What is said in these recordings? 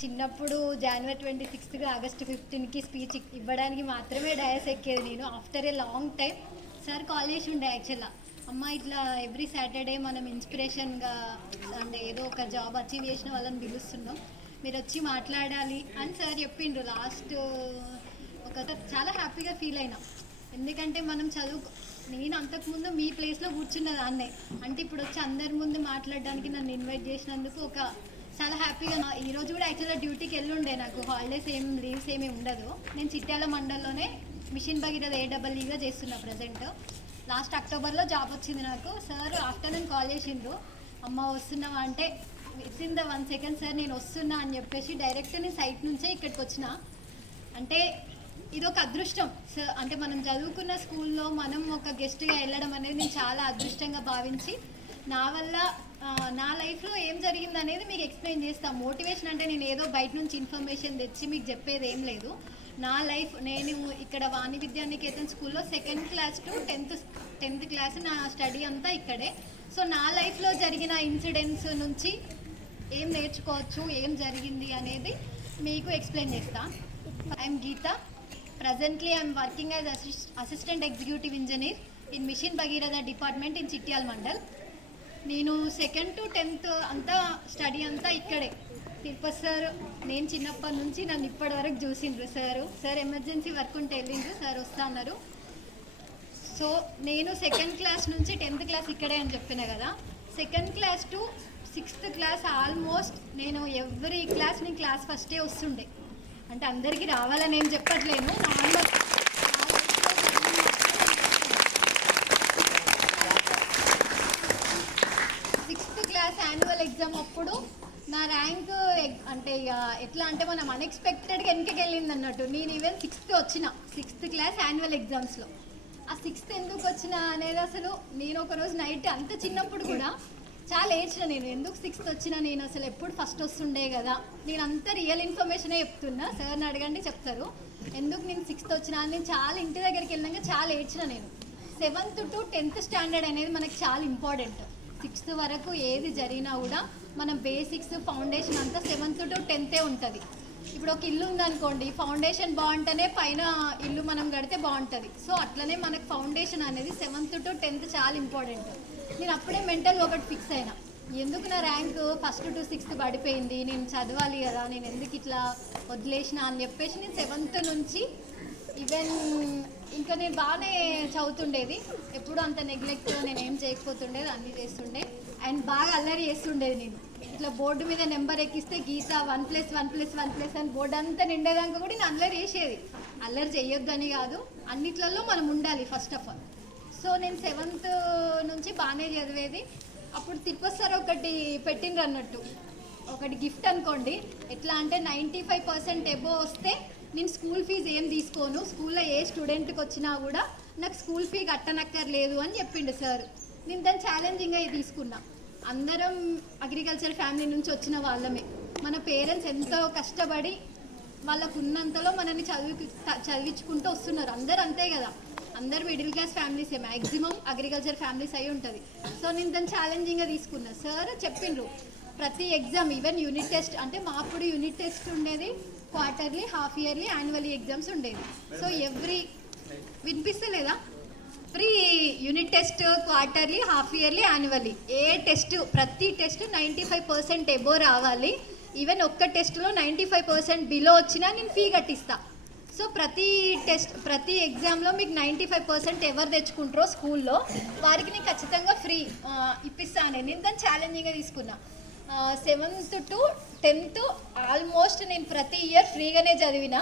చిన్నప్పుడు జనవరి 26కి August 15కి speech ఇవ్వడానికి మాత్రమే డయాస్ ఎక్కేది నేను. After a long time sir call చేసి ఉండే యాక్చువల్గా, అమ్మ ఇట్లా ఎవ్రీ సాటర్డే మనం ఇన్స్పిరేషన్గా అంటే ఏదో ఒక జాబ్ అచీవ్ చేసిన వాళ్ళని పిలుస్తున్నాం, మీరు వచ్చి మాట్లాడాలి అని సార్ చెప్పిండ్రు. లాస్ట్ ఒక చాలా హ్యాపీగా ఫీల్ అయినా, ఎందుకంటే మనం నేను అంతకుముందు మీ ప్లేస్లో కూర్చున్న దాన్నే, అంటే ఇప్పుడు వచ్చి అందరి ముందు మాట్లాడడానికి నన్ను ఇన్వైట్ చేసినందుకు చాలా హ్యాపీగా. ఈరోజు కూడా యాక్చువల్గా డ్యూటీకి వెళ్ళుండే, నాకు హాలిడేస్ లీవ్స్ ఏమీ ఉండదు. నేను చిట్యాల మండలంలోనే మిషన్ భగీరథ AEEగా చేస్తున్నా ప్రజెంట్. లాస్ట్ అక్టోబర్లో జాబ్ వచ్చింది నాకు. సార్ ఆఫ్టర్నూన్ కాల్ చేసిండ్రు, అమ్మ వస్తున్నావా అంటే with in the 1 second sir నేను వస్తున్నా అని చెప్పేసి డైరెక్ట్ నేను సైట్ నుంచే ఇక్కడికి వచ్చిన. అంటే ఇది ఒక అదృష్టం సార్, అంటే మనం చదువుకున్న స్కూల్లో మనం ఒక గెస్ట్గా వెళ్ళడం అనేది నేను చాలా అదృష్టంగా భావించి, నా వల్ల నా లైఫ్లో ఏం జరిగింది అనేది మీకు ఎక్స్ప్లెయిన్ చేస్తాను. మోటివేషన్ అంటే నేను ఏదో బయట నుంచి ఇన్ఫర్మేషన్ తెచ్చి మీకు చెప్పేది ఏం లేదు. నా లైఫ్, నేను ఇక్కడ వాణి విద్యానికేతన్ స్కూల్లో 2nd class to 10th class నా స్టడీ అంతా ఇక్కడే. సో నా లైఫ్లో జరిగిన ఇన్సిడెంట్స్ నుంచి ఏం నేర్చుకోవచ్చు, ఏం జరిగింది అనేది మీకు ఎక్స్ప్లెయిన్ చేస్తా. I'm Geetha. Presently I'm working as assistant executive engineer in mission Bhagiratha department in Chityala mandal. నేను 2nd to 10th అంతా స్టడీ అంతా ఇక్కడే. తిరుపతి సార్ నేను చిన్నప్పటి నుంచి నన్ను ఇప్పటి వరకు చూసిండ్రు. సార్ ఎమర్జెన్సీ వర్క్ ఉంటే వెళ్ళిండ్రు, సార్ వస్తా అన్నారు. సో నేను 2nd క్లాస్ నుంచి 10th క్లాస్ ఇక్కడే అని చెప్పిన కదా. 2nd class to 6th class almost నేను ఎవ్రీ క్లాస్ నేను క్లాస్ ఫస్టే వస్తుండే. అంటే అందరికీ రావాలని ఏం చెప్పట్లేను, normal 6th class annual exam అప్పుడు నా ర్యాంక్ అంటే ఇక ఎట్లా అంటే మనం అన్ఎక్స్పెక్టెడ్గా వెనకకి వెళ్ళింది అన్నట్టు. నేను ఈవెన్ 6th వచ్చిన 6th క్లాస్ యాన్యువల్ ఎగ్జామ్స్లో. ఆ 6th ఎందుకు వచ్చిన అనేది అసలు నేను ఒకరోజు నైట్ అంత చిన్నప్పుడు కూడా చాలా ఏడ్చిన. నేను ఎందుకు 6th వచ్చినా, నేను అసలు ఎప్పుడు ఫస్ట్ వస్తుండే కదా. నేను అంత రియల్ ఇన్ఫర్మేషనే చెప్తున్నా, సార్ని అడగండి చెప్తారు ఎందుకు నేను 6th వచ్చినా. నేను చాలా ఇంటి దగ్గరికి వెళ్ళినాక చాలా ఏడ్చిన. నేను 7th to 10th స్టాండర్డ్ అనేది మనకు చాలా ఇంపార్టెంట్. 6th వరకు ఏది జరిగినా కూడా మన బేసిక్స్ ఫౌండేషన్ అంతా 7th to 10th ఉంటుంది. ఇప్పుడు ఒక ఇల్లు ఉందనుకోండి, ఫౌండేషన్ బాగుంటేనే పైన ఇల్లు మనం కడితే బాగుంటుంది. సో అట్లనే మనకు ఫౌండేషన్ అనేది 7th to 10th చాలా ఇంపార్టెంట్. నేను అప్పుడే మెంటల్ ఒకటి ఫిక్స్ అయినా, ఎందుకు నా ర్యాంక్ 1st to 6th పడిపోయింది, నేను చదవాలి కదా, నేను ఎందుకు ఇట్లా వదిలేసిన అని చెప్పేసి నేను 7th నుంచి ఈవెన్ ఇంకా నేను బాగానే చదువుతుండేది. ఎప్పుడు అంత నెగ్లెక్ట్ నేను ఏం చేయకపోతుండేది, అన్నీ చేస్తుండే. అండ్ బాగా అల్లరి చేస్తుండేది. నేను ఇట్లా బోర్డు మీద నెంబర్ ఎక్కిస్తే గీత 1+1+1+ అని బోర్డు అంతా నిండేదాకా కూడా నేను అల్లరి చేసేది. అల్లరి చేయొద్దని కాదు, అన్నిట్లలో మనం ఉండాలి ఫస్ట్ ఆఫ్ ఆల్. సో నేను 7th నుంచి బాగానే చదివేది. అప్పుడు తిరుపతి సార్ ఒకటి పెట్టిండ్రు అన్నట్టు, ఒకటి గిఫ్ట్ అనుకోండి. ఎట్లా అంటే 95% ఎబోవ్ వస్తే నేను స్కూల్ ఫీజు ఏం తీసుకోను, స్కూల్లో ఏ స్టూడెంట్కి వచ్చినా కూడా నాకు స్కూల్ ఫీ కట్టనక్కర్లేదు అని చెప్పిండు సార్. నేను దాన్ని ఛాలెంజింగ్గా తీసుకున్నా. అందరం అగ్రికల్చర్ ఫ్యామిలీ నుంచి వచ్చిన వాళ్ళమే. మన పేరెంట్స్ ఎంతో కష్టపడి వాళ్ళకు ఉన్నంతలో మనల్ని చదివించుకుంటూ వస్తున్నారు. అందరు అంతే కదా, అందరు మిడిల్ క్లాస్ ఫ్యామిలీసే, మ్యాక్సిమం అగ్రికల్చర్ ఫ్యామిలీస్ అయి ఉంటుంది. సో నేను దాన్ని ఛాలెంజింగ్గా తీసుకున్నా. సార్ చెప్పిండ్రు ప్రతి ఎగ్జామ్, ఈవెన్ యూనిట్ టెస్ట్, అంటే మా అప్పుడు యూనిట్ టెస్ట్ ఉండేది, quarterly, half yearly, annually exams ఉండేది. సో వినిపిస్తలేదా, pre unit test, quarterly, half yearly, annually, ఏ టెస్ట్ ప్రతి టెస్ట్ 95% ఎబో రావాలి. ఈవెన్ ఒక్క టెస్ట్లో 95% బిలో వచ్చినా నేను ఫీ కట్టిస్తా. సో ప్రతి ఎగ్జామ్లో మీకు 95% ఎవరు తెచ్చుకుంటారో స్కూల్లో వారికి నేను ఖచ్చితంగా ఫ్రీ ఇప్పిస్తాను. నేను దాన్ని ఛాలెంజింగ్గా తీసుకున్నా. 7th to 10th ఆల్మోస్ట్ నేను ప్రతి ఇయర్ ఫ్రీగానే చదివిన.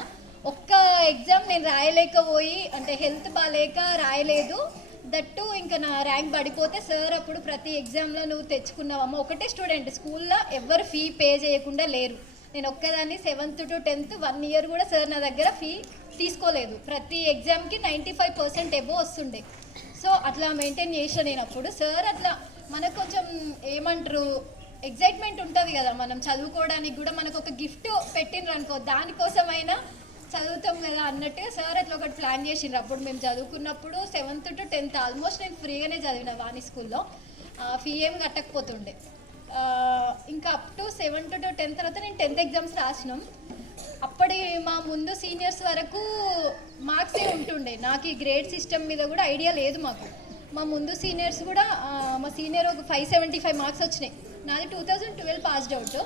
ఒక్క ఎగ్జామ్ నేను రాయలేకపోయి, అంటే హెల్త్ బాగాలేక రాయలేదు. దట్టు ఇంకా నా ర్యాంక్ పడిపోతే సార్ అప్పుడు ప్రతి ఎగ్జామ్లో నువ్వు తెచ్చుకున్నావమ్మా, ఒకటే స్టూడెంట్ స్కూల్లో ఎవరు ఫీ పే చేయకుండా లేరు. నేను ఒక్కదాన్ని 7th to 10th 1 year కూడా సార్ నా దగ్గర ఫీ తీసుకోలేదు. ప్రతి ఎగ్జామ్కి 95% ఎబో వస్తుండే. సో అట్లా మెయింటైన్ చేసాను నేను అప్పుడు. సార్ అట్లా మనకు కొంచెం ఏమంటారు ఎగ్జైట్మెంట్ ఉంటుంది కదా, మనం చదువుకోవడానికి కూడా మనకు ఒక గిఫ్ట్ పెట్టిండ్రు అనుకో, దానికోసమైనా చదువుతాం కదా అన్నట్టుగా సార్ అట్లా ఒకటి ప్లాన్ చేసిండ్రు. అప్పుడు మేము చదువుకున్నప్పుడు 7th to 10th ఆల్మోస్ట్ నేను ఫ్రీగానే చదివిన వాణి స్కూల్లో. ఫీ ఏం కట్టకపోతుండే. ఇంకా up to 7th to 10th తర్వాత నేను 10th ఎగ్జామ్స్ రాసినాం. అప్పటి మా ముందు సీనియర్స్ వరకు మార్క్సే ఉంటుండే. నాకు ఈ గ్రేడ్ సిస్టమ్ మీద కూడా ఐడియా లేదు మాకు. మా ముందు సీనియర్స్ కూడా మా సీనియర్ ఒక 575 మార్క్స్ వచ్చినాయి. నాది 2012 పాస్డ్ అవుట్,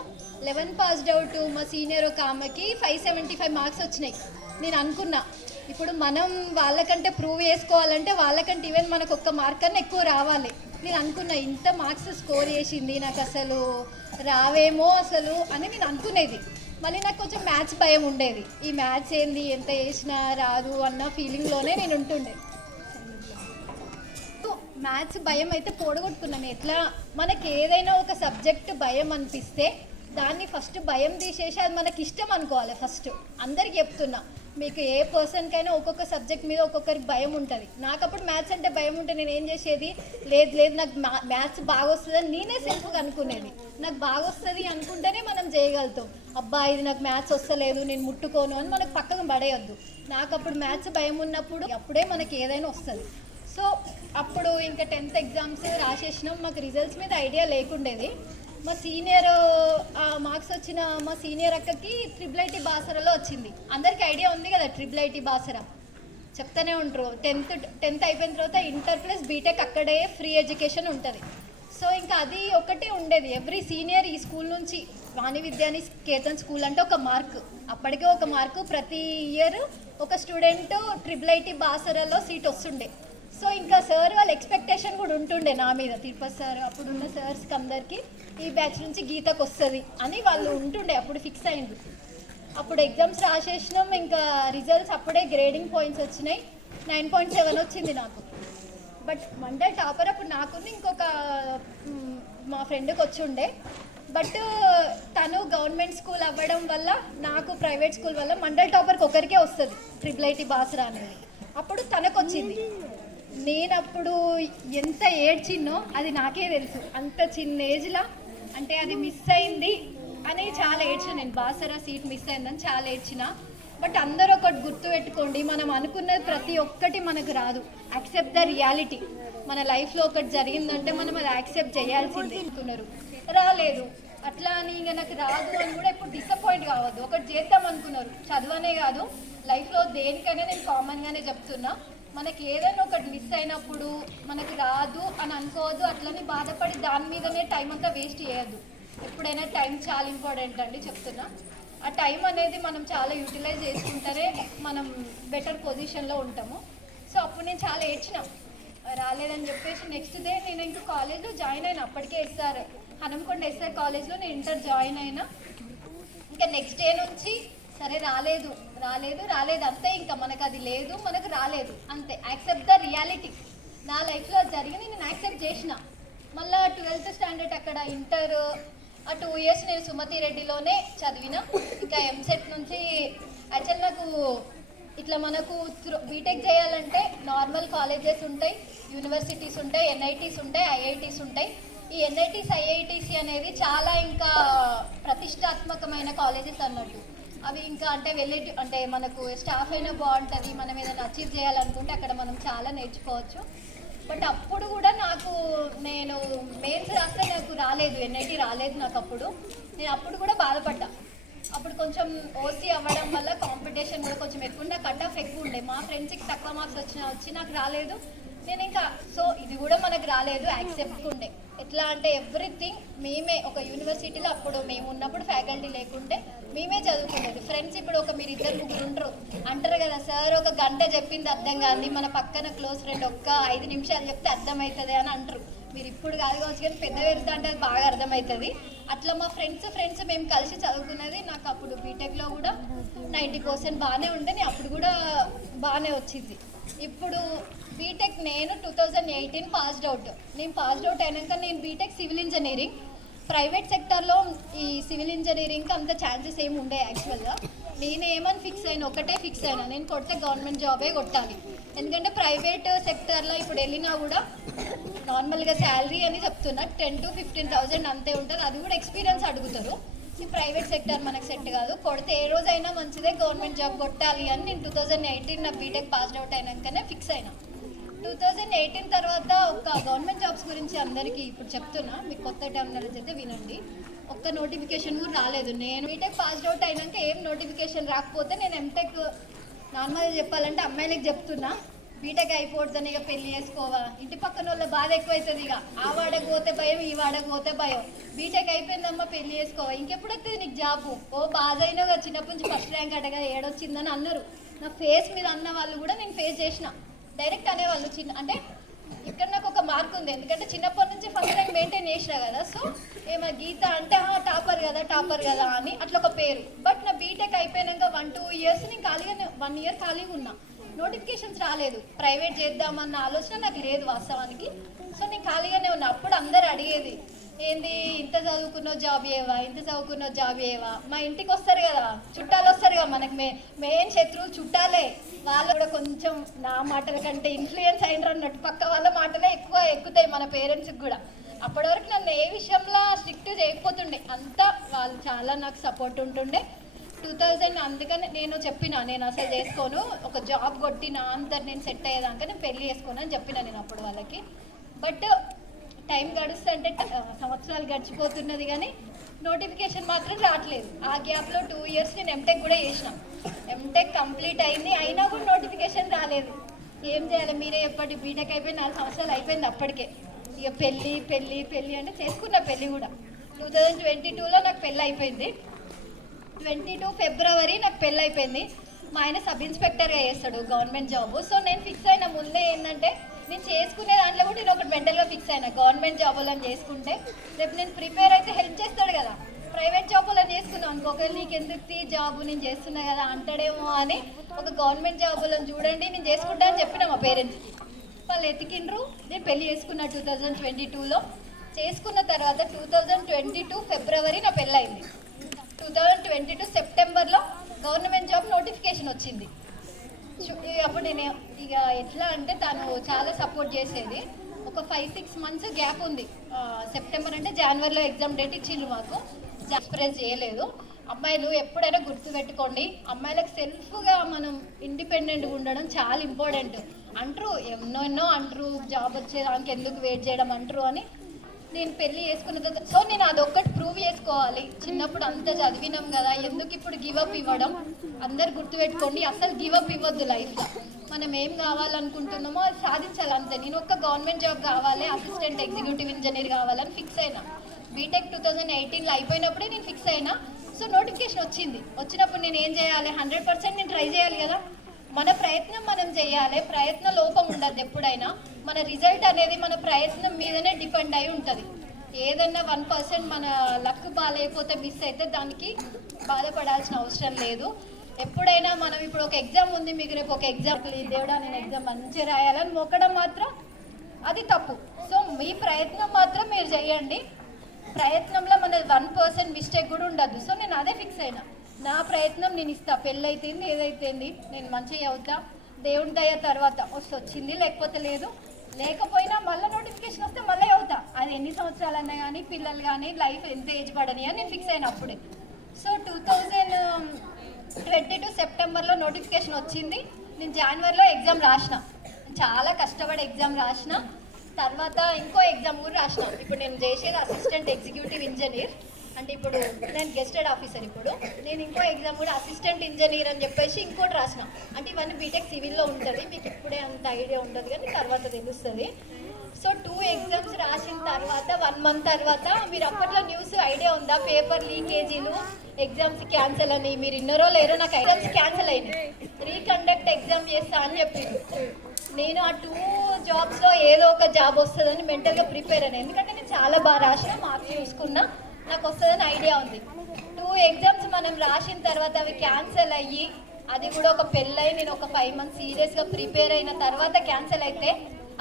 11 పాస్డ్ అవుట్. మా సీనియర్ ఒక ఆమెకి 575 మార్క్స్ వచ్చినాయి. నేను అనుకున్నా ఇప్పుడు మనం వాళ్ళకంటే ప్రూవ్ చేసుకోవాలంటే వాళ్ళకంటే ఈవెన్ మనకు ఒక్క మార్క్ కన్నా ఎక్కువ రావాలి. నేను అనుకున్నా ఇంత మార్క్స్ స్కోర్ చేసింది నాకు అసలు రావేమో అసలు అని నేను అనుకునేది. మళ్ళీ నాకు కొంచెం మ్యాథ్స్ భయం ఉండేది. ఈ మ్యాథ్స్ ఏంది ఎంత చేసినా రాదు అన్న ఫీలింగ్లోనే నేను ఉంటుండే. మ్యాథ్స్ భయం అయితే పోడగొట్టుకున్నాను. ఎట్లా మనకి ఏదైనా ఒక సబ్జెక్ట్ భయం అనిపిస్తే దాన్ని ఫస్ట్ భయం తీసేసి అది మనకి ఇష్టం అనుకోవాలి. ఫస్ట్ అందరికి చెప్తున్నా, మీకు ఏ పర్సన్కైనా ఒక్కొక్క సబ్జెక్ట్ మీద ఒక్కొక్కరికి భయం ఉంటుంది. నాకు అప్పుడు మ్యాథ్స్ అంటే భయం ఉంటే నేను ఏం చేసేది, లేదు నాకు మ్యాథ్స్ బాగా వస్తుందని నేనే సెల్ఫ్గా అనుకునేది. నాకు బాగా వస్తుంది అనుకుంటేనే మనం చేయగలుగుతాం. అబ్బా ఇది నాకు మ్యాథ్స్ వస్తలేదు నేను ముట్టుకోను అని మనకు పక్కన పడేయద్దు. నాకు అప్పుడు మ్యాథ్స్ భయం ఉన్నప్పుడు అప్పుడే మనకి ఏదైనా వస్తుంది. సో అప్పుడు ఇంకా 10th ఎగ్జామ్స్ రాసేసినాం. మాకు రిజల్ట్స్ మీద ఐడియా లేకుండేది. మా సీనియర్ మార్క్స్ వచ్చిన మా సీనియర్ అక్కకి IIIT బాసరాలో వచ్చింది. అందరికీ ఐడియా ఉంది కదా IIIT బాసరా, చెప్తానే ఉంటారు. 10th అయిపోయిన తర్వాత ఇంటర్ ప్లస్ బీటెక్ అక్కడే ఫ్రీ ఎడ్యుకేషన్ ఉంటుంది. సో ఇంకా అది ఒకటే ఉండేది. ఎవ్రీ సీనియర్ ఈ స్కూల్ నుంచి వాణి విద్యాని కేతన్ స్కూల్ అంటే ఒక మార్క్, అప్పటికే ఒక మార్కు. ప్రతి ఇయర్ ఒక స్టూడెంట్ IIIT బాసరాలో సీట్ వస్తుండే. సో ఇంకా సార్ వాళ్ళ ఎక్స్పెక్టేషన్ కూడా ఉంటుండే నా మీద. తిరుపతి సార్ అప్పుడున్న సార్స్కి అందరికీ ఈ బ్యాచ్ నుంచి గీతకు వస్తుంది అని వాళ్ళు ఉంటుండే. అప్పుడు ఫిక్స్ అయింది. అప్పుడు ఎగ్జామ్స్ రాసేసినాం. ఇంకా రిజల్ట్స్ అప్పుడే గ్రేడింగ్ పాయింట్స్ వచ్చినాయి. 9.7 వచ్చింది నాకు. బట్ మండల్ టాపర్ అప్పుడు నాకున్న ఇంకొక మా ఫ్రెండ్కి వచ్చి ఉండే. బట్ తను గవర్నమెంట్ స్కూల్ అవ్వడం వల్ల నాకు ప్రైవేట్ స్కూల్ వల్ల మండల్ టాపర్కి ఒకరికే వస్తుంది IIIT బాసరా అనేది. అప్పుడు తనకు వచ్చింది. నేను అప్పుడు ఎంత ఏడ్చిన్నో అది నాకే తెలుసు. అంత చిన్న ఏజ్లో అంటే అది మిస్ అయింది అని చాలా ఏడ్చిన. నేను బాసరా సీట్ మిస్ అయిందని చాలా ఏడ్చిన. బట్ అందరూ ఒకటి గుర్తుపెట్టుకోండి, మనం అనుకున్నది ప్రతి ఒక్కటి మనకు రాదు. Accept the reality. మన లైఫ్లో ఒకటి జరిగిందంటే మనం అది యాక్సెప్ట్ చేయాల్సిందే. అనుకున్నారు రాలేదు అట్లా అని ఇంకా నాకు రాదు అని కూడా ఎప్పుడు డిసప్పాయింట్ కావద్దు. ఒకటి చేద్దాం అనుకున్నారు, చదువనే కాదు లైఫ్లో దేనికైనా నేను కామన్గానే చెప్తున్నా. మనకి ఏదైనా ఒకటి మిస్ అయినప్పుడు మనకు రాదు అని అనుకోవద్దు. అట్లని బాధపడి దాని మీదనే టైం అంతా వేస్ట్ చేయొద్దు. ఎప్పుడైనా టైం చాలా ఇంపార్టెంట్ అండి చెప్తున్నా. ఆ టైం అనేది మనం చాలా యూటిలైజ్ చేసుకుంటేనే మనం బెటర్ పొజిషన్లో ఉంటాము. సో అప్పుడు నేను చాలా ఏడ్చిన రాలేదని చెప్పేసి. నెక్స్ట్ డే నేను ఇంకా కాలేజ్లో జాయిన్ అయినా. అప్పటికే హనంకొండ ఎస్ఆర్ కాలేజ్లో నేను ఇంటర్ జాయిన్ అయినా. ఇంకా నెక్స్ట్ డే నుంచి సరే రాలేదు అంతే. ఇంకా మనకు అది లేదు, మనకు రాలేదు అంతే. Accept the reality. నా లైఫ్లో జరిగింది నేను యాక్సెప్ట్ చేసిన. మళ్ళీ 12th స్టాండర్డ్ అక్కడ ఇంటర్ ఆ 2 years నేను సుమతి రెడ్డిలోనే చదివిన. ఇంకా ఎంసెట్ నుంచి యాక్చువల్ నాకు ఇట్లా మనకు బీటెక్ చేయాలంటే నార్మల్ కాలేజెస్ ఉంటాయి, యూనివర్సిటీస్ ఉంటాయి, ఎన్ఐటీస్ ఉంటాయి, ఐఐటీస్ ఉంటాయి. ఈ ఎన్ఐటీస్ ఐఐటీసీ అనేది చాలా ఇంకా ప్రతిష్టాత్మకమైన కాలేజెస్ అన్నట్టు. అవి ఇంకా అంటే అంటే మనకు స్టాఫ్ అయినా బాగుంటుంది. మనం ఏదైనా అచీవ్ చేయాలనుకుంటే అక్కడ మనం చాలా నేర్చుకోవచ్చు. బట్ అప్పుడు కూడా నేను మెయిన్స్ రాస్తే నాకు రాలేదు, ఎన్ఐటీ రాలేదు నాకు. నేను అప్పుడు కూడా బాధపడ్డా. అప్పుడు కొంచెం ఓసీ అవ్వడం వల్ల కాంపిటీషన్ కూడా కొంచెం ఎక్కువ ఉండే, కట్ ఆఫ్ ఎక్కువ ఉండే. మా ఫ్రెండ్స్కి తక్కువ మార్క్స్ వచ్చి నాకు రాలేదు. నేను ఇంకా సో ఇది కూడా మనకు రాలేదు యాక్సెప్ట్ ఉండే. ఎట్లా అంటే ఎవ్రీథింగ్ మేమే ఒక యూనివర్సిటీలో అప్పుడు మేము ఉన్నప్పుడు ఫ్యాకల్టీ లేకుంటే మేమే చదువుకునేది. ఫ్రెండ్స్ ఇప్పుడు ఒక మీరు 2-3 ఉంటారు అంటారు కదా, సార్ ఒక గంట చెప్పింది అర్థం కాదు, మన పక్కన క్లోజ్ ఫ్రెండ్ ఒక్క 5 నిమిషాలు చెప్తే అర్థమవుతుంది అని అంటారు. మీరు ఇప్పుడు కాదు కావచ్చు కానీ పెద్ద పెరుగుతా అంటే అది బాగా అర్థమవుతుంది. అట్లా మా ఫ్రెండ్స్ మేము కలిసి చదువుకున్నది. నాకు అప్పుడు బీటెక్లో కూడా 90% బాగానే ఉండే. నేను అప్పుడు కూడా బాగానే వచ్చింది. ఇప్పుడు బీటెక్ నేను 2018 పాస్డ్ అవుట్. నేను పాస్డ్ అవుట్ అయినాక నేను బీటెక్ సివిల్ ఇంజనీరింగ్. ప్రైవేట్ సెక్టర్లో ఈ సివిల్ ఇంజనీరింగ్కి అంత ఛాన్సెస్ ఏమి ఉండే యాక్చువల్గా. నేను ఏమని ఫిక్స్ అయినా నేను కొడితే గవర్నమెంట్ జాబే కొట్టాలి. ఎందుకంటే ప్రైవేట్ సెక్టర్లో ఇప్పుడు వెళ్ళినా కూడా నార్మల్గా శాలరీ అని చెప్తున్నా 10,000 to 15,000 అంతే ఉంటుంది. అది కూడా ఎక్స్పీరియన్స్ అడుగుతారు. ఈ ప్రైవేట్ సెక్టర్ మనకు సెట్ కాదు. కొడితే ఏ రోజైనా మంచిదే గవర్నమెంట్ జాబ్ కొట్టాలి అని నేను 2018 నా బీటెక్ పాస్డ్ అవుట్ అయినాకనే ఫిక్స్ అయినా. 2018 తర్వాత ఒక గవర్నమెంట్ జాబ్స్ గురించి అందరికీ ఇప్పుడు చెప్తున్నా, మీకు కొత్త టర్మినాలజీ అయితే వినండి. ఒక్క నోటిఫికేషన్ కూడా రాలేదు. నేను బీటెక్ పాస్ అవుట్ అయినాక ఏం నోటిఫికేషన్ రాకపోతే నేను ఎంటెక్ నార్మల్గా చెప్పాలంటే అమ్మాయిలకు చెప్తున్నా, బీటెక్ అయిపోతుందని ఇక పెళ్లి చేసుకోవా, ఇంటి పక్కన వాళ్ళ బాధ ఎక్కువైతుంది, ఇక ఆ వాడకు పోతే భయం ఈ వాడకు పోతే భయం, బీటెక్ అయిపోయిందమ్మా పెళ్లి చేసుకోవా, ఇంకెప్పుడు వస్తుంది నీకు జాబు, ఓ బాధ అయినా చిన్నప్పటి నుంచి ఫస్ట్ ర్యాంక్ అడగా ఏడొచ్చిందని అన్నారు. నా ఫేస్ మీద అన్న వాళ్ళు కూడా నేను ఫేస్ చేసిన. డైరెక్ట్ అనేవాళ్ళు చిన్న అంటే ఇక్కడ నాకు ఒక మార్క్ ఉంది, ఎందుకంటే చిన్నప్పటి నుంచి ఫస్ట్ ర్యాంక్ మెయింటైన్ చేసినా కదా. సో ఏమో గీత అంటే టాపర్ కదా అని అట్లా ఒక పేరు. బట్ నా బీటెక్ అయిపోయినాక 1-2 ఇయర్స్ నేను ఖాళీగా 1 ఇయర్ ఖాళీగా ఉన్నా. నోటిఫికేషన్స్ రాలేదు, ప్రైవేట్ చేద్దామన్న ఆలోచన నాకు లేదు వాస్తవానికి. సో నేను ఖాళీగానే ఉన్నా. అప్పుడు అందరు అడిగేది ఏంది ఇంత చదువుకున్నావు జాబ్ చేయవా, ఇంత చదువుకున్నావు జాబ్ చేయవా. మా ఇంటికి వస్తారు కదా చుట్టాలు, వస్తారు కదా మనకి మెయిన్ శత్రువులు చుట్టాలే. వాళ్ళు కూడా కొంచెం నా మాటల కంటే ఇన్ఫ్లుయెన్స్ అయినరు అన్నట్టు పక్క వాళ్ళ మాటలే ఎక్కువ ఎక్కుతాయి మన పేరెంట్స్కి కూడా. అప్పటి వరకు నన్ను ఏ విషయంలో స్ట్రిక్ట్ చేయకపోతుండే, అంతా వాళ్ళు చాలా నాకు సపోర్ట్ ఉంటుండే. 2000 అందుకని నేను చెప్పిన నేను అసలు చేసుకోను, ఒక జాబ్ కొట్టి నా అంతా నేను సెట్ అయ్యేదాకా నేను పెళ్లి చేసుకోను అని చెప్పిన నేను అప్పుడు వాళ్ళకి. బట్ టైం గడుస్తుంటే సంవత్సరాలు గడిచిపోతున్నది కానీ నోటిఫికేషన్ మాత్రం రావట్లేదు. ఆ గ్యాప్లో 2 ఇయర్స్ నేను ఎంటెక్ కూడా చేసిన. ఎంటెక్ కంప్లీట్ అయింది, అయినా కూడా నోటిఫికేషన్ రాలేదు. ఏం చేయాలి మీరే ఎప్పటి బీటెక్ అయిపోయి 4 సంవత్సరాలు అయిపోయింది అప్పటికే. ఇక పెళ్ళి అంటే చేసుకున్న పెళ్ళి కూడా 2022లో నాకు పెళ్ళి అయిపోయింది. 22 ఫిబ్రవరి నాకు పెళ్ళి అయిపోయింది. మా ఆయన సబ్ ఇన్స్పెక్టర్గా చేస్తాడు గవర్నమెంట్ జాబ్. సో నేను ఫిక్స్ అయిన ముందే ఏంటంటే నేను చేసుకునే దాంట్లో కూడా నేను ఒకటి మెంటల్గా ఫిక్స్ అయినా, గవర్నమెంట్ జాబులను చేసుకుంటే రేపు నేను ప్రిపేర్ అయితే హెల్ప్ చేస్తాడు కదా. ప్రైవేట్ జాబులను చేసుకున్నాను అనుకోక నీకు ఎందుకు జాబు నేను చేస్తున్నా కదా అంటాడేమో అని ఒక గవర్నమెంట్ జాబులను చూడండి నేను చేసుకుంటా అని చెప్పిన మా పేరెంట్స్కి. వాళ్ళు ఎతికిండ్రు. నేను పెళ్ళి చేసుకున్నా 2022లో. చేసుకున్న తర్వాత 2022 ఫిబ్రవరి నా పెళ్ళయింది. 2022 సెప్టెంబర్లో గవర్నమెంట్ జాబ్ నోటిఫికేషన్ వచ్చింది. అప్పుడు నేను ఇక ఎట్లా అంటే తను చాలా సపోర్ట్ చేసేది. ఒక 5-6 మంత్స్ గ్యాప్ ఉంది. సెప్టెంబర్ అంటే జనవరిలో ఎగ్జామ్ డేట్ ఇచ్చిండ్రు మాకు. ఎక్స్ప్రెస్ చేయలేదు. అమ్మాయిలు ఎప్పుడైనా గుర్తుపెట్టుకోండి, అమ్మాయిలకు సెల్ఫ్గా మనం ఇండిపెండెంట్గా ఉండడం చాలా ఇంపార్టెంట్. అంటారు ఎన్నో అంటారు జాబ్ వచ్చేదానికి ఎందుకు వెయిట్ చేయడం అంటారు అని. నేను పెళ్ళి చేసుకున్న సో నేను అదొక్కటి ప్రూవ్ చేసుకోవాలి. చిన్నప్పుడు అంత చదివినాం కదా, ఎందుకు ఇప్పుడు గివప్ ఇవ్వడం. అందరు గుర్తుపెట్టుకోండి, అసలు గివప్ ఇవ్వద్దు లైఫ్లో. మనం ఏం కావాలనుకుంటున్నామో అది సాధించాలి అంతే. నేను ఒక గవర్నమెంట్ జాబ్ కావాలి, అసిస్టెంట్ ఎగ్జిక్యూటివ్ ఇంజనీర్ కావాలని ఫిక్స్ అయినా. బీటెక్ 2018లో అయిపోయినప్పుడే నేను ఫిక్స్ అయినా. సో నోటిఫికేషన్ వచ్చినప్పుడు నేను ఏం చేయాలి, 100% నేను ట్రై చేయాలి కదా. మన ప్రయత్నం మనం చేయాలి, ప్రయత్న లోపం ఉండదు ఎప్పుడైనా. మన రిజల్ట్ అనేది మన ప్రయత్నం మీదనే డిపెండ్ అయి ఉంటుంది. ఏదన్నా 1% మన లక్ బాగాలేకపోతే మిస్ అయితే దానికి బాధపడాల్సిన అవసరం లేదు. ఎప్పుడైనా మనం ఇప్పుడు ఒక ఎగ్జామ్ ఉంది, మీకు రేపు ఒక ఎగ్జాంపుల్ దేవుడా నేను ఎగ్జామ్ మంచిగా రాయాలని మొక్కడం మాత్రం అది తప్పు. సో మీ ప్రయత్నం మాత్రం మీరు చేయండి. ప్రయత్నంలో మన 1% మిస్టేక్ కూడా ఉండద్దు. సో నేను అదే ఫిక్స్ అయినా, నా ప్రయత్నం నేను ఇస్తా. పెళ్ళైతుంది ఏదైతుంది నేను మంచిగా అవుతా, దేవుని దయ తర్వాత వచ్చింది లేకపోతే లేదు. లేకపోయినా మళ్ళీ నోటిఫికేషన్ వస్తే మళ్ళీ అవుతా. అది ఎన్ని సంవత్సరాలన్నా కానీ పిల్లలు కానీ లైఫ్ ఎంత ఏజ్ పడని అని నేను ఫిక్స్ అయినా అప్పుడే. సో 2022 సెప్టెంబర్లో నోటిఫికేషన్ వచ్చింది. నేను జనవరిలో ఎగ్జామ్ రాసిన, చాలా కష్టపడి ఎగ్జామ్ రాసిన. తర్వాత ఇంకో ఎగ్జామ్ కూడా రాసిన. ఇప్పుడు నేను చేసేది అసిస్టెంట్ ఎగ్జిక్యూటివ్ ఇంజనీర్, అంటే ఇప్పుడు నేను గెస్టెడ్ ఆఫీసర్. ఇప్పుడు నేను ఇంకో ఎగ్జామ్ కూడా అసిస్టెంట్ ఇంజనీర్ అని చెప్పేసి ఇంకోటి రాసిన. అంటే ఇవన్నీ బీటెక్ సివిల్లో ఉంటుంది, మీకు ఇప్పుడే అంత ఐడియా ఉండదు కానీ తర్వాత తెలుస్తుంది. సో 2 ఎగ్జామ్స్ రాసిన తర్వాత 1 మంత్ తర్వాత మీరు అప్పట్లో న్యూస్ ఐడియా ఉందా, పేపర్ లీకేజీలు, ఎగ్జామ్స్ క్యాన్సిల్ అని. మీరు ఇన్నరో లేరో నాకు ఎగ్జామ్స్ క్యాన్సిల్ అయినాయి, రీకండక్ట్ ఎగ్జామ్ చేస్తా అని చెప్పింది. నేను ఆ 2 జాబ్స్లో ఏదో ఒక జాబ్ వస్తుందని మెంటల్గా ప్రిపేర్ అయినా. ఎందుకంటే నేను చాలా బాగా రాసిన, మార్క్స్ చూసుకున్నా, నాకు వస్తుందని ఐడియా ఉంది. 2 ఎగ్జామ్స్ మనం రాసిన తర్వాత అవి క్యాన్సిల్ అయ్యి, అది కూడా ఒక పెళ్ళై నేను ఒక 5 మంత్స్ సీరియస్గా ప్రిపేర్ అయిన తర్వాత క్యాన్సిల్ అయితే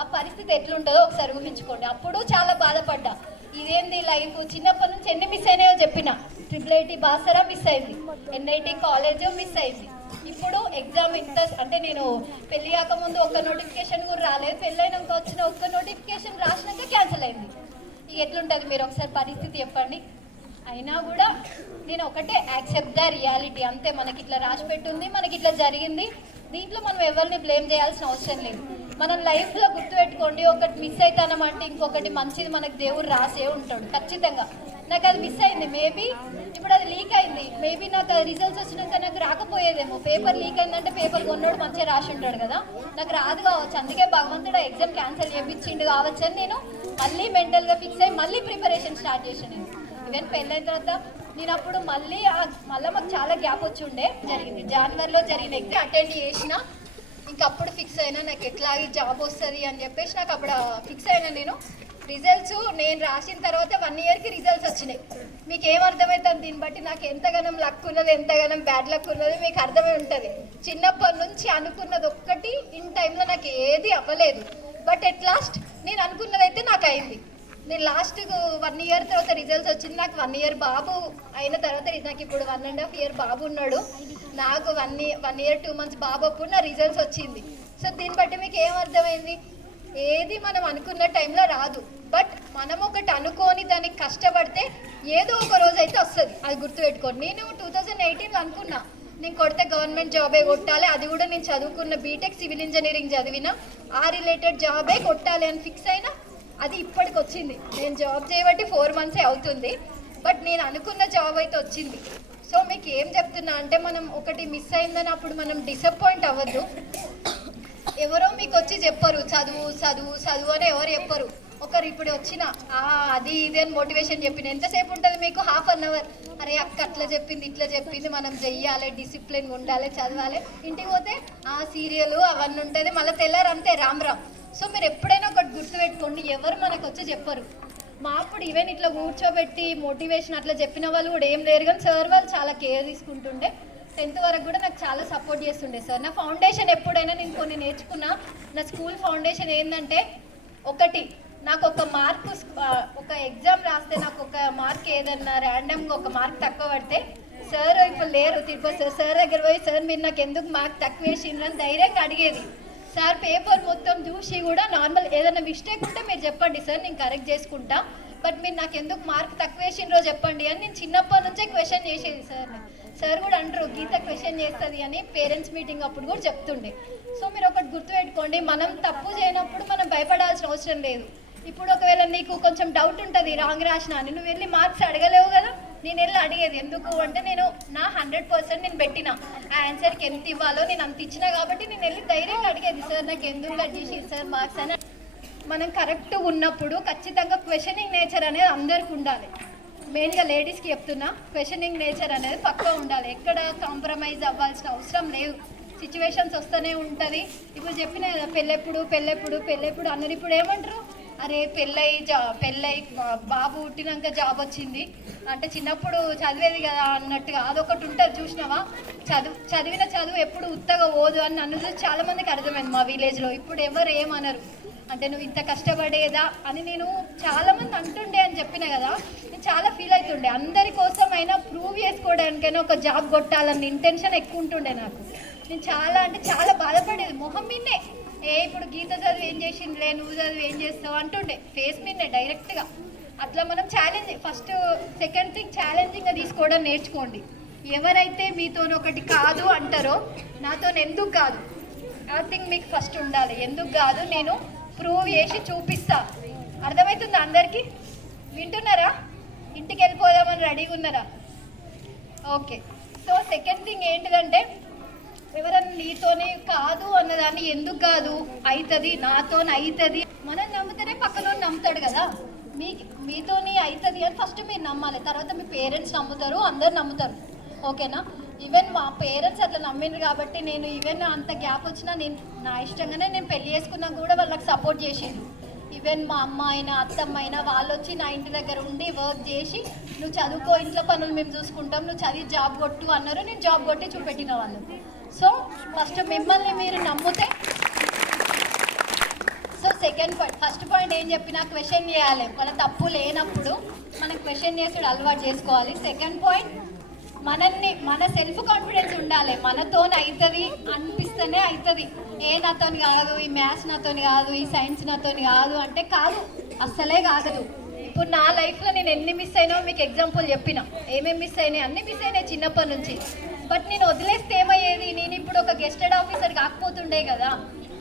ఆ పరిస్థితి ఎట్లుంటుందో ఒకసారి ఊహించుకోండి. అప్పుడు చాలా బాధపడ్డా, ఇదేంది లైఫ్. చిన్నప్పటి నుంచి ఎన్ని మిస్ అయినాయో చెప్పిన. IIIT బాసరా మిస్ అయింది, NIT కాలేజ్ మిస్ అయింది. ఇప్పుడు ఎగ్జామ్ ఇంత అంటే నేను పెళ్ళి కాకముందు ఒక్క నోటిఫికేషన్ కూడా రాలేదు, పెళ్ళైనాక వచ్చిన ఒక్క నోటిఫికేషన్ రాసినాక క్యాన్సిల్ అయింది. ఇక ఎట్లుంటుంది మీరు ఒకసారి పరిస్థితి చెప్పండి. అయినా కూడా నేను ఒకటే యాక్సెప్ట్ ద రియాలిటీ అంతే. మనకి ఇట్లా రాసి పెట్టుంది, మనకి ఇట్లా జరిగింది, దీంట్లో మనం ఎవరిని బ్లేమ్ చేయాల్సిన అవసరం లేదు. మనం లైఫ్లో గుర్తుపెట్టుకోండి, ఒకటి మిస్ అవుతానమంటే ఇంకొకటి మంచిది మనకు దేవుడు రాసే ఉంటాడు ఖచ్చితంగా. నాకు అది మిస్ అయింది, మేబీ ఇప్పుడు అది లీక్ అయింది, మేబీ నాకు అది రిజల్ట్స్ వచ్చినాక నాకు రాకపోయేదేమో. పేపర్ లీక్ అయిందంటే పేపర్ కొన్నోడు మంచిగా రాసి ఉంటాడు కదా, నాకు రాదు కావచ్చు. అందుకే భగవంతుడు ఎగ్జామ్ క్యాన్సిల్ చేయించిండు కావచ్చు అని నేను మళ్ళీ మెంటల్గా ఫిక్స్ అయ్యి మళ్ళీ ప్రిపరేషన్ స్టార్ట్ చేశాను. నేను ఈవెన్ పెళ్ళైన తర్వాత నేను అప్పుడు మళ్ళీ మాకు చాలా గ్యాప్ వచ్చి ఉండే జరిగింది. జనవరిలో జరిగిన ఎగ్జామ్ అటెండ్ చేసిన, ఇంకప్పుడు ఫిక్స్ అయినా నాకు ఎట్లాగే జాబ్ వస్తుంది అని చెప్పేసి నాకు అప్పుడు ఫిక్స్ అయినా నేను. రిజల్ట్స్ నేను రాసిన తర్వాత 1 ఇయర్కి రిజల్ట్స్ వచ్చినాయి. మీకు ఏం అర్థమవుతుంది దీన్ని బట్టి నాకు ఎంతగానం లక్ ఉన్నది, ఎంతగానం బ్యాడ్ లక్ ఉన్నది మీకు అర్థమై ఉంటుంది. చిన్నప్పటి నుంచి అనుకున్నది ఒక్కటి ఇన్ టైంలో నాకు ఏది అవ్వలేదు, బట్ ఎట్ లాస్ట్ నేను అనుకున్నది అయితే నాకు అయింది. నేను లాస్ట్ 1 ఇయర్ తర్వాత రిజల్ట్స్ వచ్చింది. నాకు 1 ఇయర్ బాబు అయిన తర్వాత నాకు ఇప్పుడు 1.5 ఇయర్ బాబు ఉన్నాడు. నాకు 1 ఇయర్ 2 మంత్స్ బాబు అప్పుడు నా రిజల్ట్స్ వచ్చింది. సో దీన్ని బట్టి మీకు ఏం అర్థమైంది, ఏది మనం అనుకున్న టైంలో రాదు, బట్ మనం ఒకటి అనుకొని దానికి కష్టపడితే ఏదో ఒక రోజు అయితే వస్తుంది, అది గుర్తుపెట్టుకోండి. నేను 2018లో అనుకున్నా నేను కొడితే గవర్నమెంట్ జాబే కొట్టాలి, అది కూడా నేను చదువుకున్న బీటెక్ సివిల్ ఇంజనీరింగ్ చదివిన ఆ రిలేటెడ్ జాబే కొట్టాలి అని ఫిక్స్ అయినా. అది ఇప్పటికి వచ్చింది. నేను జాబ్ చేయబట్టి 4 మంత్సే అవుతుంది, బట్ నేను అనుకున్న జాబ్ అయితే వచ్చింది. సో మీకు ఏం చెప్తున్నా అంటే మనం ఒకటి మిస్ అయిందని అప్పుడు మనం డిసప్పాయింట్ అవ్వద్దు. ఎవరో మీకు వచ్చి చెప్పరు చదువు చదువు చదువు అని ఎవరు చెప్పరు. ఒకరు ఇప్పుడు వచ్చిన అది ఇది అని మోటివేషన్ చెప్పిన ఎంతసేపు ఉంటుంది మీకు, 1/2 అవర్. అరే అక్క అట్లా చెప్పింది ఇట్లా చెప్పింది, మనం చెయ్యాలి, డిసిప్లిన్ ఉండాలి, చదవాలి. ఇంటికి పోతే ఆ సీరియల్ అవన్నీ ఉంటుంది, మళ్ళీ తెల్లారు అంతే రామ్ రామ్. సో మీరు ఎప్పుడైనా ఒకటి గుర్తుపెట్టుకోండి, ఎవరు మనకు వచ్చి చెప్పరు. మా అప్పుడు ఈవెన్ ఇట్లా కూర్చోబెట్టి మోటివేషన్ అట్లా చెప్పిన వాళ్ళు కూడా ఏం లేరు, కానీ సార్ వాళ్ళు చాలా కేర్ తీసుకుంటుండే. 10th వరకు కూడా నాకు చాలా సపోర్ట్ చేస్తుండే సార్. నా ఫౌండేషన్ ఎప్పుడైనా నేను కొన్ని నేర్చుకున్నా. నా స్కూల్ ఫౌండేషన్ ఏంటంటే, ఒకటి నాకు ఒక మార్కు, ఒక ఎగ్జామ్ రాస్తే నాకు ఒక మార్క్ ఏదన్నా ర్యాండమ్గా ఒక మార్క్ తక్కువ పడితే సార్ ఇప్పుడు లేరు తిరుపతి సార్ దగ్గర పోయి సార్ మీరు నాకు ఎందుకు మార్క్ తక్కువ వేసిండ్రని ధైర్యంగా అడిగేది. సార్ పేపర్ మొత్తం చూసి కూడా నార్మల్ ఏదైనా మిస్టేక్ ఉంటే మీరు చెప్పండి సార్ నేను కరెక్ట్ చేసుకుంటా, బట్ మీరు నాకు ఎందుకు మార్క్ తక్కువ వేసిండ్రో చెప్పండి అని నేను చిన్నప్పటి నుంచే క్వశ్చన్ చేసేది సార్. సార్ కూడా అంటారు గీత క్వశ్చన్ చేస్తుంది అని పేరెంట్స్ మీటింగ్ అప్పుడు కూడా చెప్తుండే. సో మీరు ఒకటి గుర్తుపెట్టుకోండి, మనం తప్పు చేయనప్పుడు మనం భయపడాల్సిన అవసరం లేదు. ఇప్పుడు ఒకవేళ నీకు కొంచెం డౌట్ ఉంటుంది రాంగ్ రాసిన అని, నువ్వు వెళ్ళి మార్క్స్ అడగలేవు కదా. నేను వెళ్ళి అడిగేది ఎందుకు అంటే, నేను నా 100% నేను పెట్టిన ఆ ఆన్సర్కి ఎంత ఇవ్వాలో నేను అంత ఇచ్చినా కాబట్టి నేను వెళ్ళి ధైర్యంగా అడిగేది సార్ నాకు ఎందుకు కట్ చేసి సార్ మార్క్స్ అని. మనం కరెక్ట్ ఉన్నప్పుడు ఖచ్చితంగా క్వశ్చనింగ్ నేచర్ అనేది అందరికి ఉండాలి. మెయిన్గా లేడీస్కి చెప్తున్నా, క్వశ్చనింగ్ నేచర్ అనేది పక్కా ఉండాలి. ఎక్కడ కాంప్రమైజ్ అవ్వాల్సిన అవసరం లేదు. సిచ్యువేషన్స్ వస్తూనే ఉంటుంది. ఇప్పుడు చెప్పిన కదా పెళ్ళెప్పుడు పెళ్ళెప్పుడు పెళ్ళెప్పుడు అన్నారు. ఇప్పుడు ఏమంటారు, అరే పెళ్ళై బాబు పుట్టినాక జాబ్ వచ్చింది అంటే చిన్నప్పుడు చదివేది కదా అన్నట్టుగా అదొకటి ఉంటుంది చూసినావా. చదివిన చదువు ఎప్పుడు ఉత్తగా పోదు అని నన్ను చూసి చాలామందికి అర్థమైంది మా విలేజ్లో. ఇప్పుడు ఎవరు ఏమనరు అంటే నువ్వు ఇంత కష్టపడేదా అని నేను చాలామంది అంటుండే అని చెప్పిన కదా. నేను చాలా ఫీల్ అవుతుండే, అందరి కోసం అయినా ప్రూవ్ చేసుకోవడానికైనా ఒక జాబ్ కొట్టాలన్న ఇంటెన్షన్ ఎక్కువ ఉంటుండే నాకు. నేను చాలా అంటే చాలా బాధపడేది, మొహం మీన్నే ఇప్పుడు గీత చదువు ఏం చేసిందిలే, నువ్వు చదువు ఏం చేస్తావు అంటుండే, ఫేస్ మీన్నే డైరెక్ట్గా. అట్లా మనం ఛాలెంజ్ ఫస్ట్ సెకండ్ థింగ్ ఛాలెంజింగ్గా తీసుకోవడం నేర్చుకోండి. ఎవరైతే మీతో ఒకటి కాదు అంటారో నాతో ఎందుకు కాదు ఆ థింగ్ మీకు ఫస్ట్ ఉండాలి. ఎందుకు కాదు నేను ప్రూవ్ చేసి చూపిస్తా. అర్థమవుతుందా అందరికీ? వింటున్నారా? ఇంటికి వెళ్ళిపోదామని రెడీగా ఉన్నారా? ఓకే. సో సెకండ్ థింగ్ ఏంటిదంటే, ఎవరన్నా నీతోనే కాదు అన్నదాన్ని ఎందుకు కాదు అవుతుంది, నాతోనే అవుతుంది. మనం నమ్ముతేనే పక్కన నమ్ముతాడు కదా. మీతోని అవుతుంది అని ఫస్ట్ మీరు నమ్మాలి, తర్వాత మీ పేరెంట్స్ నమ్ముతారు, అందరు నమ్ముతారు. ఓకేనా? ఈవెన్ మా పేరెంట్స్ అట్లా నమ్మిండ్రు కాబట్టి నేను ఈవెన్ అంత గ్యాప్ వచ్చినా నేను నా ఇష్టంగానే నేను పెళ్లి చేసుకున్నా కూడా వాళ్ళకి సపోర్ట్ చేసిండు. ఈవెన్ మా అమ్మ అయినా అత్తమ్మ అయినా వాళ్ళు వచ్చి నా ఇంటి దగ్గర ఉండి వర్క్ చేసి నువ్వు చదువుకో, ఇంట్లో పనులు మేము చూసుకుంటాం, నువ్వు చదివి జాబ్ కొట్టు అన్నారు. నేను జాబ్ కొట్టి చూపెట్టిన వాళ్ళు. సో ఫస్ట్ మిమ్మల్ని మీరు నమ్మితే. So second point, first point ఏం చెప్పినా క్వశ్చన్ చేయాలి. మన తప్పు లేనప్పుడు మనం క్వశ్చన్ చేసుడు అలవాటు చేసుకోవాలి. సెకండ్ పాయింట్, మన సెల్ఫ్ కాన్ఫిడెన్స్ ఉండాలి. మనతోని అవుతుంది అనిపిస్తేనే అవుతుంది. నాతోని కాదు, ఈ మ్యాథ్స్ నాతోని కాదు, ఈ సైన్స్ నాతోని కాదు అంటే కాదు, అస్సలే కాగదు. ఇప్పుడు నా లైఫ్లో నేను ఎన్ని మిస్ అయినా మీకు ఎగ్జాంపుల్ చెప్పిన, ఏమేమి మిస్ అయినాయి అన్నీ మిస్ అయినాయి చిన్నప్పటి నుంచి. బట్ నేను వదిలేస్తే ఏమయ్యేది, నేను ఇప్పుడు ఒక గెస్టెడ్ ఆఫీసర్ కాకపోతుండే కదా.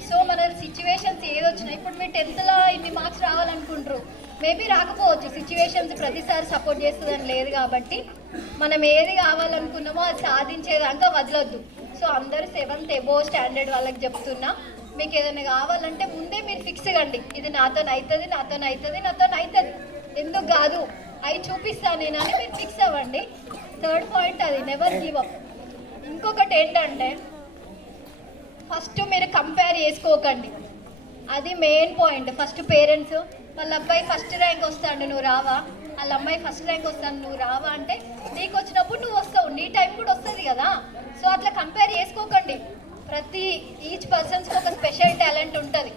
సో మన సిచ్యువేషన్స్ ఏది వచ్చినాయి, ఇప్పుడు మీరు 10th ఇన్ని మార్క్స్ రావాలనుకుంటారు, మేబీ రాకపోవచ్చు. సిచ్యువేషన్స్ ప్రతిసారి సపోర్ట్ చేస్తుందని లేదు కాబట్టి మనం ఏది కావాలనుకున్నామో అది సాధించేదాకా వదలొద్దు. సో అందరూ 7th ఎబో స్టాండర్డ్ వాళ్ళకి చెప్తున్నా, మీకు ఏదైనా కావాలంటే ముందే మీరు ఫిక్స్ కండి, ఇది నాతో అవుతుంది, నాతో అవుతుంది, నాతో అవుతుంది, ఎందుకు కాదు అవి చూపిస్తాను నేను అని మీరు ఫిక్స్ అవ్వండి. 3rd పాయింట్ అది, నెవర్ గివ్ అప్. ఇంకొకటి ఏంటంటే ఫస్ట్ మీరు కంపేర్ చేసుకోకండి, అది మెయిన్ పాయింట్. ఫస్ట్ పేరెంట్స్ వాళ్ళ అబ్బాయి ఫస్ట్ ర్యాంక్ వస్తాడు నువ్వు రావా, వాళ్ళ అమ్మాయి ఫస్ట్ ర్యాంక్ వస్తాను నువ్వు రావా అంటే నీకు వచ్చినప్పుడు నువ్వు వస్తావు, నీ టైం కూడా వస్తుంది కదా. సో అట్లా కంపేర్ చేసుకోకండి. ఈచ్ పర్సన్స్కి ఒక స్పెషల్ టాలెంట్ ఉంటుంది.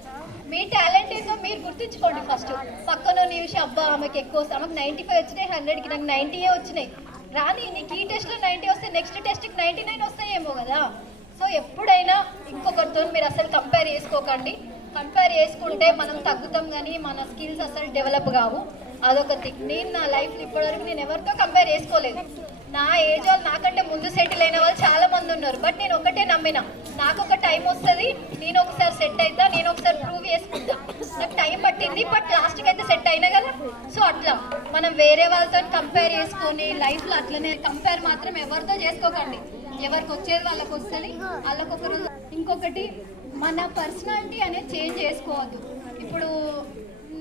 మీ టాలెంట్ ఏంటో మీరు గుర్తుంచుకోండి. ఫస్ట్ పక్కన నిమిష అబ్బా ఆమెకి ఎక్కువ వస్తాయి, ఆమెకు 95 వచ్చినాయి, 100కి నాకు 90 వచ్చినాయి, రాని నీకు ఈ టెస్ట్లో 90 వస్తే నెక్స్ట్ టెస్ట్కి 99 వస్తాయేమో కదా. సో ఎప్పుడైనా ఇంకొకరితో మీరు అసలు కంపేర్ చేసుకోకండి. కంపేర్ చేసుకుంటే మనం తగ్గుతాం కానీ మన స్కిల్స్ అసలు డెవలప్ కావు. అదొక థింగ్. నేను నా లైఫ్లో ఇప్పటివరకు నేను ఎవరితో కంపేర్ చేసుకోలేదు. నా ఏజ్ వాళ్ళు నాకంటే ముందు సెటిల్ అయిన వాళ్ళు చాలా మంది ఉన్నారు. బట్ నేను ఒకటే నమ్మిన, నాకు ఒక టైం వస్తుంది, నేను ఒకసారి సెట్ అవుతా, నేను ఒకసారి ప్రూవ్ చేసుకుంటా. నాకు టైం పట్టింది, బట్ లాస్ట్కి అయితే సెట్ అయినా కదా. సో అట్లా మనం వేరే వాళ్ళతో కంపేర్ చేసుకొని లైఫ్లో అట్లనే కంపేర్ మాత్రం ఎవరితో చేసుకోకండి. ఎవరికి వచ్చేది వాళ్ళకి వస్తుంది, వాళ్ళకి ఒక రోజు. ఇంకొకటి, మన పర్సనాలిటీ అనేది చేంజ్ చేసుకోవద్దు. ఇప్పుడు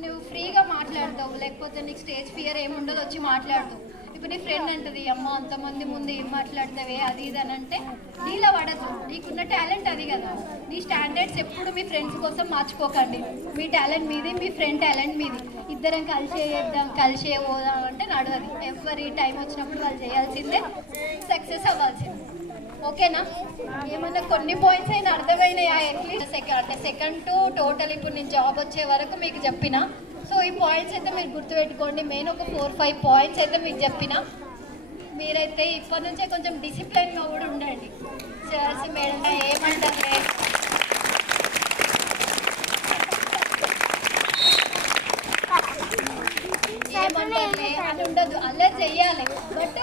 నువ్వు ఫ్రీగా మాట్లాడతావు, లేకపోతే నీకు స్టేజ్ ఫియర్ ఏముండదు, వచ్చి మాట్లాడతావు. ఇప్పుడు నీ ఫ్రెండ్ అంటది, అమ్మ అంతమంది ముందు ఏం మాట్లాడతావే అది ఇది అని అంటే నీలా పడద్దు. నీకున్న టాలెంట్ అది కదా. నీ స్టాండర్డ్స్ ఎప్పుడు మీ ఫ్రెండ్స్ కోసం మార్చుకోకండి. మీ టాలెంట్ మీది, మీ ఫ్రెండ్ టాలెంట్ మీది. ఇద్దరం కలిసి చేద్దాం, కలిసి పోదాం అంటే నడవది. ఎవరి టైం వచ్చినప్పుడు వాళ్ళు చేయాల్సిందే, సక్సెస్ అవ్వాల్సిందే. ఓకేనా? ఏమన్నా కొన్ని పాయింట్స్ అయినా అర్థమైనాయా? అట్లీస్ట్ అంటే సెకండ్ టు టోటల్ ఇప్పుడు నేను జాబ్ వచ్చే వరకు మీకు చెప్పిన. సో ఈ పాయింట్స్ అయితే మీరు గుర్తుపెట్టుకోండి. మెయిన్ ఒక 4-5 పాయింట్స్ అయితే మీకు చెప్పిన. మీరైతే ఇప్పటి నుంచే కొంచెం డిసిప్లైన్గా కూడా ఉండండి. సార్స్ మేడం ఏమంటారులే, ఏమంటారులే అని ఉండదు, అలా చెయ్యాలి. బట్